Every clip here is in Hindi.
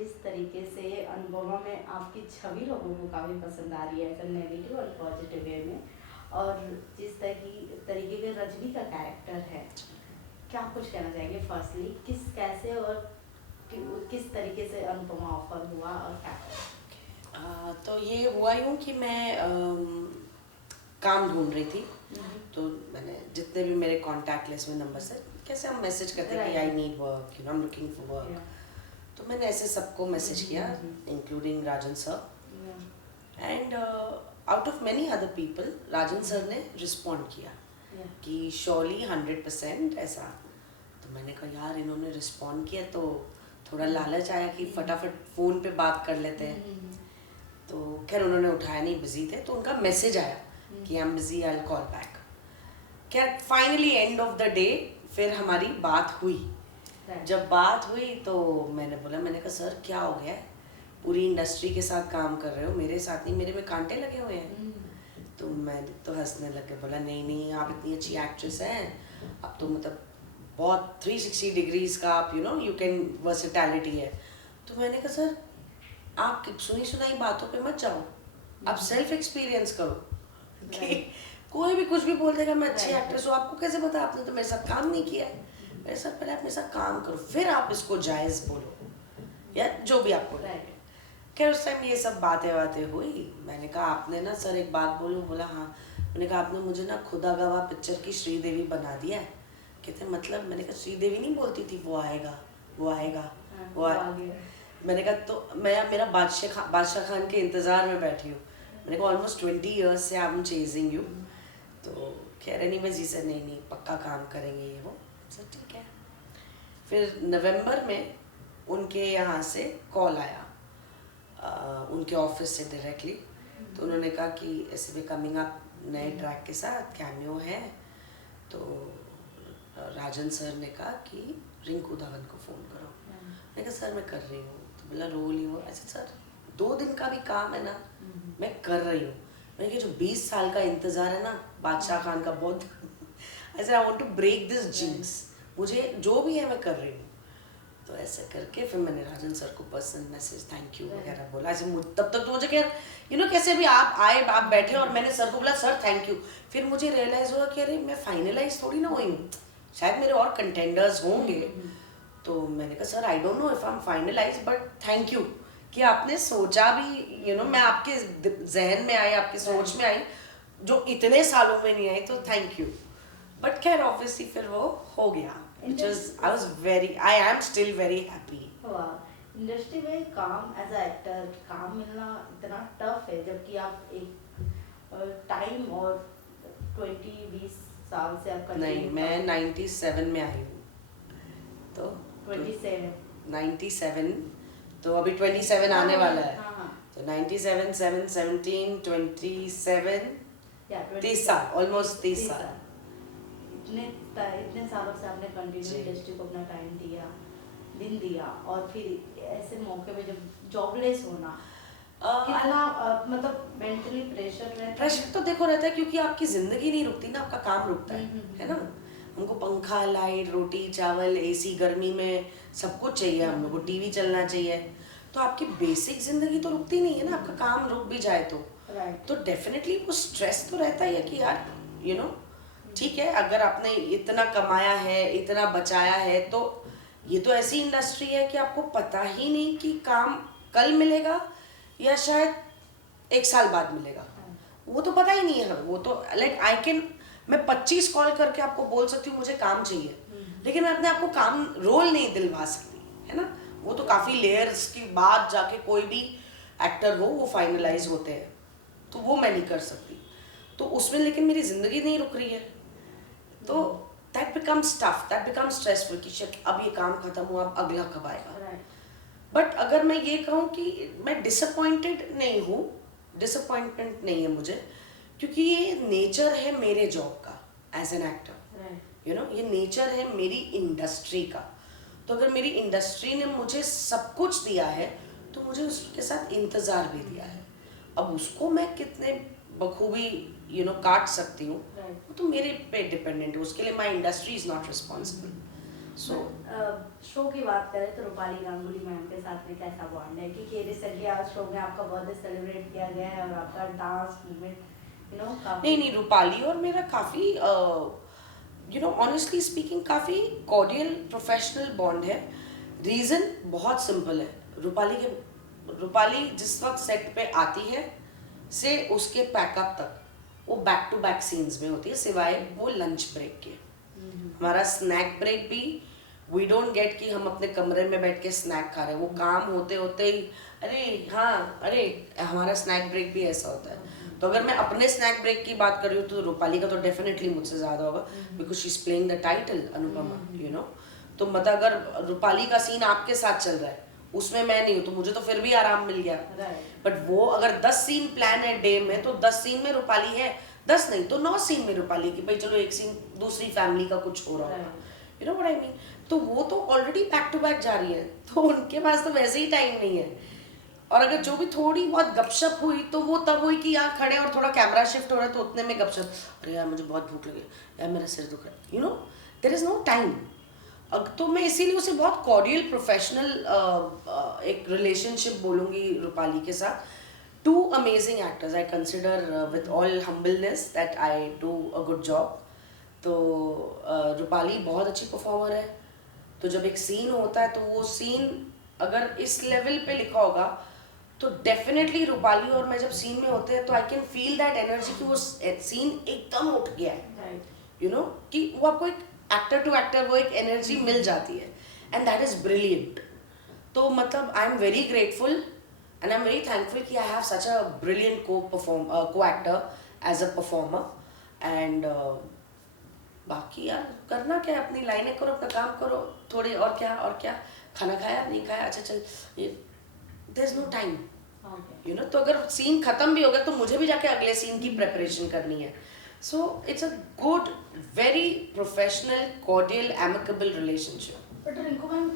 जिस तरीके से अनुपमा में आपकी छवि लोगों को काफ़ी पसंद आ रही है, एज नेगेटिव और पॉजिटिव वे में, और जिस तरीके के रजनी का कैरेक्टर है, क्या कुछ कहना चाहेंगे? फर्स्टली किस कैसे और किस तरीके से अनुपमा ऑफर हुआ और क्या? तो ये हुआ यूँ कि मैं काम ढूंढ रही थी, तो मैंने जितने भी मेरे कॉन्टैक्ट लिस्ट में नंबर से कैसे हम मैसेज करते हैं कि I need work, you know, I am looking for work, तो मैंने ऐसे सबको मैसेज किया, including Rajan sir, and out of many other people Rajan sir ने रिस्पॉन्ड किया कि श्योरली 100% ऐसा। तो मैंने कहा यार इन्होंने रिस्पॉन्ड किया तो थोड़ा लालच आया कि फटाफट फ़ोन पे बात कर लेते हैं। तो खैर उन्होंने उठाया नहीं, बिजी थे, तो उनका मैसेज आया कि I am busy, I will call back. खैर finally end of the day फिर हमारी बात हुई। जब बात हुई तो मैंने बोला, मैंने कहा सर क्या हो गया है, पूरी इंडस्ट्री के साथ काम कर रहे हो, मेरे साथ नहीं, मेरे में कांटे लगे हुए हैं। तो मैं तो हंसने लग के बोला नहीं नहीं, आप इतनी अच्छी एक्ट्रेस हैं, अब तो मतलब बहुत 360 डिग्रीज का आप you know you can versatility है। तो मैंने कहा सर आप सुनी सुनाई बातों पे मत जाओ, आप सेल्फ एक्सपीरियंस करो कि कोई भी कुछ भी बोल देगा मैं अच्छी एक्ट्रेस हूँ, आपको कैसे पता, आपने तो मेरे साथ काम नहीं किया है। मेरे साथ पहले आप मेरे साथ काम करो, फिर आप इसको जायज़ बोलो या जो भी आपको लगे। खैर उस टाइम ये सब बातें हुई। मैंने कहा आपने ना सर एक बात बोलूं, बोला हाँ। मैंने कहा आपने मुझे ना खुदा गवाह पिक्चर की श्रीदेवी बना दिया है। कहते मतलब, मैंने कहा श्रीदेवी नहीं बोलती थी वो आएगा वो आएगा वो आएगा। मैंने कहा तो मैं मेरा बादशाह खान के इंतज़ार में बैठी हूँ। मैंने कहा ऑलमोस्ट 20 ईयर्स से आई एम चेजिंग यू। तो खैर एनीवेज ही सर नहीं पक्का काम करेंगे ये वो, सर ठीक है। फिर नवंबर में उनके यहाँ से कॉल आया, उनके ऑफिस से डायरेक्टली। तो उन्होंने कहा कि ऐसे भी कमिंग अप नए ट्रैक के साथ कैमियो है। तो राजन सर ने कहा कि रिंकू धवन को फ़ोन करो। मैंने कहा सर मैं कर रही हूँ। तो बोला रोल ही हो, ऐसे सर 2 दिन का भी काम है ना, मैं कर रही हूँ। मैंने कहा जो 20 साल का इंतज़ार है ना बादशाह खान का, बहुत ऐसे I want to break this jinx, मुझे जो भी है मैं कर रही हूँ। तो ऐसे करके फिर मैंने राजन सर को पर्सनल मैसेज थैंक यू वगैरह बोला। ऐसे तब तक तो मुझे क्या यू नो कैसे भी आप आए, आप बैठे और मैंने सर को बोला सर थैंक यू। फिर मुझे रियलाइज़ हुआ कि अरे मैं फाइनलाइज थोड़ी ना हुई हूँ, शायद मेरे और कंटेंडर्स होंगे। तो मैंने कहा sir I don't know if I am finalize but thank you कि आपने सोचा भी, यू नो मैं आपके जहन में आई, आपकी सोच में आई जो इतने सालों में नहीं आई, तो थैंक यू। बट खैर ऑब्वियसली फिर वो हो गया, which was I am still very happy. Industry में काम एज अ एक्टर काम मिलना इतना टफ है, जबकि आप एक टाइम और 20-20 साल से आप नहीं, मैं 97 में आई हूँ, तो 97 तो अभी 27 आने वाला है। तो 97 7 17 27 30 साल, ऑलमोस्ट 30 साल। इतने सालों से आपने कंटिन्यू इंडस्ट्री को अपना टाइम दिया, दिन दिया, और फिर ऐसे मौके पे जब जॉबलेस होना कितना मतलब मेंटली प्रेशर रहता है? प्रेशर तो देखो रहता है क्योंकि आपकी जिंदगी नहीं रुकती ना, आपका काम रुकता है ना। हमको पंखा, लाइट, रोटी, चावल, एसी, गर्मी में सब कुछ चाहिए, हम लोग को टीवी चलना चाहिए। तो आपकी बेसिक जिंदगी तो रुकती नहीं है ना, आपका काम रुक भी जाए तो डेफिनेटली वो स्ट्रेस तो रहता ही है कि यार यू नो ठीक है, अगर आपने इतना कमाया है, इतना बचाया है, तो ये तो ऐसी इंडस्ट्री है कि आपको पता ही नहीं कि काम कल मिलेगा या शायद 1 साल बाद मिलेगा, वो तो पता ही नहीं है। वो तो लाइक मैं 25 कॉल करके आपको बोल सकती हूँ मुझे काम चाहिए, लेकिन मैं अपने आपको काम रोल नहीं दिलवा सकती, है ना। वो तो काफ़ी लेयर्स की बाद जाके कोई भी एक्टर हो वो फाइनलाइज होते हैं, तो वो मैं नहीं कर सकती। तो उसमें लेकिन मेरी ज़िंदगी नहीं रुक रही है, तो that becomes tough, that becomes stressful कि शिट अब ये काम खत्म हुआ, अब अगला कब आएगा। बट अगर मैं ये कहूँ कि मैं डिसअपॉइंटेड नहीं हूँ, डिसअपॉइंटमेंट नहीं है मुझे, क्योंकि ये नेचर है मेरे जॉब का as an actor, you know ये नेचर है मेरी इंडस्ट्री का। तो अगर मेरी इंडस्ट्री ने मुझे सब कुछ दिया है तो मुझे उसके साथ इंतज़ार भी दिया है। अब उसको मैं कितने बखूबी यू नो काट सकती हूँ, वो तो मेरे पे डिपेंडेंट है, उसके लिए my industry is not responsible. So show की बात करें तो रूपाली गांगुली मैम के साथ में कैसा बॉन्ड है, क्योंकि रिसेंटली आज शो में आपका बर्थडे सेलिब्रेट किया गया है और आपका डांस मूवमेंट नहीं नहीं, रूपाली और मेरा काफ़ी ऑनेस्टली स्पीकिंग काफ़ी कॉर्डियल प्रोफेशनल बॉन्ड है। रीज़न बहुत सिंपल है। रूपाली जिस वक्त सेट पे आती है से उसके पैकअप तक वो बैक टू बैक सीन्स में होती है, सिवाय वो लंच ब्रेक के। हमारा स्नैक ब्रेक भी वी डोंट गेट कि हम अपने कमरे में बैठ के स्नैक खा रहे हैं, वो काम होते होते ही अरे हाँ अरे, हमारा स्नैक ब्रेक भी ऐसा होता है। तो अगर मैं अपने स्नैक ब्रेक की बात कर रही हूँ तो रूपाली का तो डेफिनेटली मुझसे ज़्यादा होगा, because she is playing the title Anupama, you know. तो मतलब अगर रूपाली का सीन आपके साथ चल रहा है, उसमें मैं नहीं हूँ, तो मुझे तो फिर भी आराम मिल गया। बट वो अगर 10 सीन प्लान है डे में, तो 10 सीन में रूपाली है, 10 नहीं तो 9 सीन में रूपाली की, भाई चलो एक सीन दूसरी फैमिली का कुछ हो रहा होगा, you know what I mean. तो वो तो ऑलरेडी बैक टू बैक जा रही है, तो उनके पास तो वैसे ही टाइम नहीं है। और अगर जो भी थोड़ी बहुत गपशप हुई तो वो तब हुई कि यहाँ खड़े और थोड़ा कैमरा शिफ्ट हो रहा है तो उतने में गपशप, अरे यार मुझे बहुत भूख लगी, यार मेरा सिर दुख रहा है, you know, there is no time. अब तो मैं इसीलिए उसे बहुत कॉर्डियल प्रोफेशनल एक रिलेशनशिप बोलूँगी रूपाली के साथ। Two amazing actors, I consider with all humbleness that I do a good job. तो रूपाली बहुत अच्छी परफॉर्मर है, तो जब एक सीन होता है तो वो सीन अगर इस लेवल पे लिखा होगा तो डेफिनेटली रूपाली और मैं जब सीन में होते हैं तो I can feel that energy कि वो सीन एकदम उठ गया है, यू नो, कि वो आपको एक एक्टर टू एक्टर वो एक एनर्जी मिल जाती है, एंड दैट इज ब्रिलियंट। तो मतलब I am very grateful and I am very thankful कि I have such a brilliant को actor as a performer. And बाकी यार करना क्या है, अपनी लाइनें करो, अपना काम करो, थोड़े और क्या खाना खाया नहीं खाया, अच्छा चल, there is no time, you know. तो अगर सीन खत्म भी हो गया तो मुझे भी जाके अगले सीन की प्रेपरेशन करनी है। So it's a good, very professional, cordial, amicable relationship. But Rinku ma'am,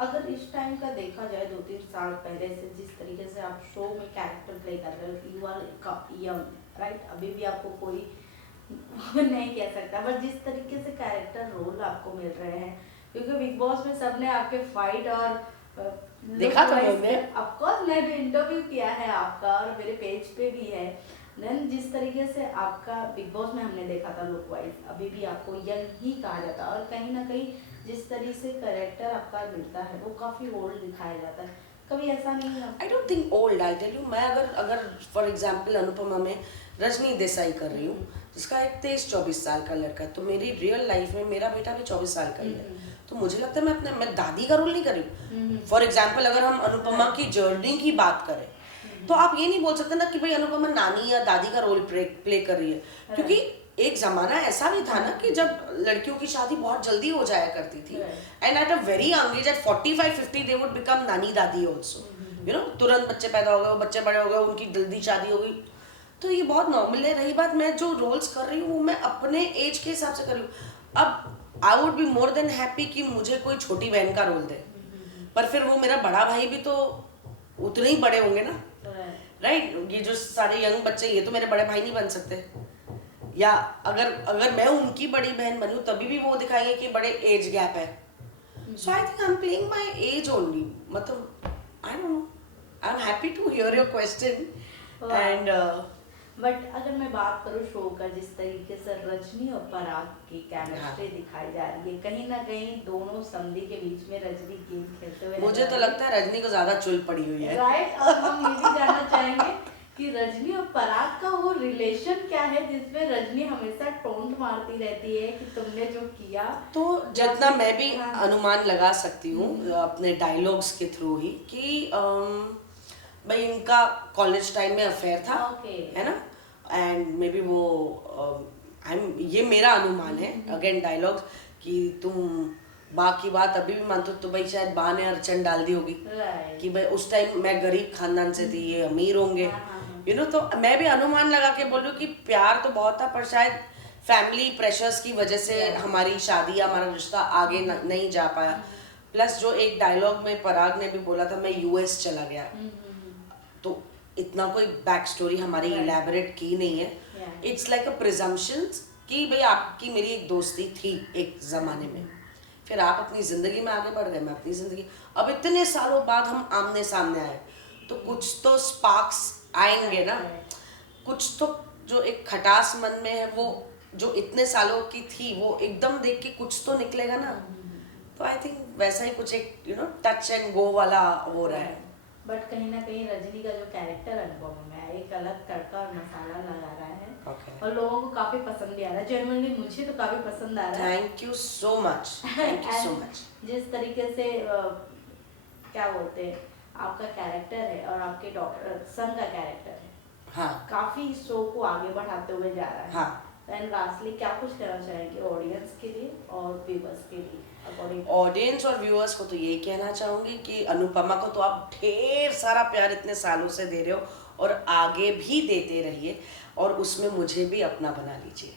अगर इस टाइम का देखा जाए 2-3 साल पहले से जिस तरीके से आप शो में कैरेक्टर प्ले कर रहे हो, यू आर यंग राइट, अभी भी आपको कोई नहीं कह सकता, बट जिस तरीके से कैरेक्टर रोल आपको मिल रहे हैं, क्योंकि बिग बॉस में सबने आपके फाइट और देखा था मैंने, ऑफ कोर्स मैं भी इंटरव्यू किया है आपका और मेरे पेज पे भी है। देन जिस तरीके से आपका बिग बॉस में हमने देखा था लुक वाइज, अभी भी आपको यंग ही कहा जाता है, और कहीं ना कहीं जिस तरीके से कैरेक्टर आपका मिलता है वो काफी ओल्ड दिखाया जाता है, कभी ऐसा नहीं है? I don't think old, I tell you, मैं अगर फॉर एग्जांपल अनुपमा में रजनी देसाई कर रही हूँ, जिसका एक 23-24 साल का लड़का है, तो मेरी रियल लाइफ में मेरा बेटा भी 24 साल का ही है, तो मुझे लगता है मैं दादी का रोल नहीं कर रही हूँ। फॉर एग्जाम्पल अगर हम अनुपमा की जर्नी की बात करें तो आप ये नहीं बोल सकते ना कि भाई अनुपमा नानी या दादी का रोल प्ले कर रही है, क्योंकि एक जमाना ऐसा भी था ना कि जब लड़कियों की शादी बहुत जल्दी हो जाया करती थी, and at a very young age, at 45-50 they would become nani dadi also, you know, तुरंत बच्चे पैदा हो गए, वो बच्चे बड़े हो गए, उनकी जल्दी शादी हो गई, तो ये बहुत नॉर्मल है। रही बात मैं जो रोल्स कर रही हूँ वो मैं अपने एज के हिसाब से कर रही हूँ। अब I would be more than happy कि मुझे कोई छोटी बहन का रोल दे, पर फिर वो मेरा बड़ा भाई भी तो उतने ही बड़े होंगे ना, राइट? ये जो सारे यंग बच्चे, ये तो मेरे बड़े भाई नहीं बन सकते, या अगर मैं उनकी बड़ी बहन बनी हूँ तभी भी वो दिखाएंगे कि बड़े एज गैप है। So I think I am playing my age only, मतलब I don't know, I am happy to hear your question. And but अगर मैं बात करूँ शो का, जिस तरीके से रजनी और पराग की केमिस्ट्री दिखाई जा रही है, कहीं ना कहीं दोनों समधी के बीच में रजनी गेम खेलते हुए, मुझे तो लगता है रजनी को ज्यादा चुल पड़ी हुई है, राइट? और हम ये भी जानना चाहेंगे कि रजनी और पराग का वो रिलेशन क्या है जिसमें रजनी हमेशा टोंट मारती रहती है कि तुमने जो किया। तो जितना मैं भी अनुमान लगा सकती हूँ अपने डायलॉग्स के थ्रू ही कि भाई इनका कॉलेज टाइम में अफेयर था, है ना, एंड मे बी वो ये मेरा अनुमान है, अगेन डायलॉग्स, कि तुम बा की बात अभी भी मानते हो तो भाई शायद बा ने अड़चन डाल दी होगी कि भाई उस टाइम मैं गरीब खानदान से थी, ये अमीर होंगे, यू नो। तो मैं भी अनुमान लगा के बोल रही हूँ कि प्यार तो बहुत था, पर शायद फैमिली प्रेशर्स की वजह से हमारी शादी या हमारा रिश्ता आगे नहीं जा पाया। प्लस जो एक डायलॉग में पराग ने भी बोला था, मैं यूएस चला गया, तो इतना कोई बैक स्टोरी हमारी इलैबोरेट की नहीं है, इट्स लाइक अ प्रिजम्पशंस कि भाई आपकी मेरी एक दोस्ती थी एक जमाने में, फिर आप अपनी जिंदगी में आगे बढ़ गए, मैं अपनी जिंदगी। अब इतने सालों बाद हम आमने सामने आए, तो कुछ तो स्पार्क्स आएंगे ना, कुछ तो जो एक खटास मन में है वो जो इतने सालों की थी वो एकदम देख के कुछ तो निकलेगा ना। तो आई थिंक वैसा ही कुछ एक टच एंड गो वाला हो रहा है। बट कहीं ना कहीं रजनी का जो कैरेक्टर अनुपमा में है, एक अलग तड़का और मसाला लगा रहा है। Okay. और लोगों को काफी पसंद भी आ रहा है, जेन्युइनली मुझे तो काफी पसंद आ रहा है। Thank you so much, thank you so much. जिस तरीके से क्या बोलते हैं, आपका कैरेक्टर है और आपके सन का कैरेक्टर है, हाँ काफी शो को आगे बढ़ाते हुए जा रहा है। हाँ। एंड लास्टली क्या कुछ कहना चाहेंगे ऑडियंस के लिए और व्यूअर्स के लिए? अकॉर्डिंग ऑडियंस और व्यूअर्स को तो यही कहना चाहूंगी कि अनुपमा को तो आप ढेर सारा प्यार इतने सालों से दे रहे हो और आगे भी देते रहिए, और उसमें मुझे भी अपना बना लीजिए।